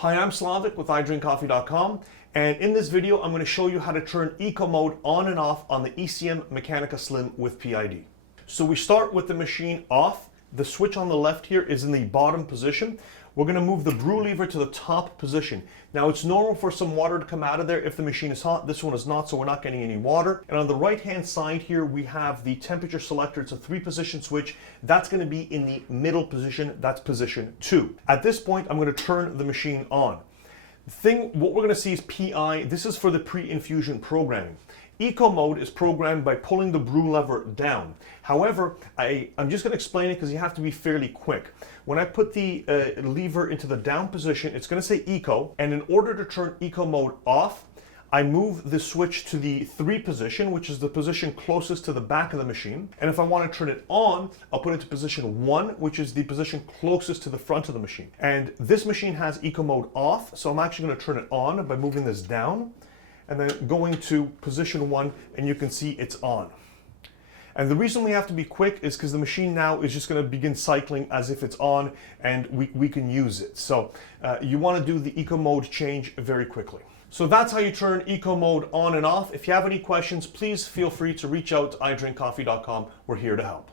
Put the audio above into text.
Hi, I'm Slawek with iDrinkCoffee.com, and in this video I'm going to show you how to turn eco mode on and off on the ECM Mechanika Slim with PID. So we start with the machine off. The switch on the left here is in the bottom position. We're going to move the brew lever to the top position. Now it's normal for some water to come out of there if the machine is hot. This one is not, so we're not getting any water. And on the right hand side here we have the temperature selector. It's a 3-position switch. That's going to be in the middle position. That's position 2. At this point I'm going to turn the machine on. What we're going to see is PI. This is for the pre-infusion programming. Eco mode is programmed by pulling the brew lever down. However, I'm just going to explain it because you have to be fairly quick. When I put the lever into the down position, it's going to say eco, and in order to turn eco mode off, I move the switch to the 3 position, which is the position closest to the back of the machine. And if I want to turn it on, I'll put it to position 1, which is the position closest to the front of the machine. And this machine has eco mode off, so I'm actually going to turn it on by moving this down and then going to position 1, and you can see it's on. And the reason we have to be quick is because the machine now is just going to begin cycling as if it's on, and we can use it. So you want to do the eco mode change very quickly. So that's how you turn eco mode on and off. If you have any questions, please feel free to reach out to iDrinkCoffee.com. We're here to help.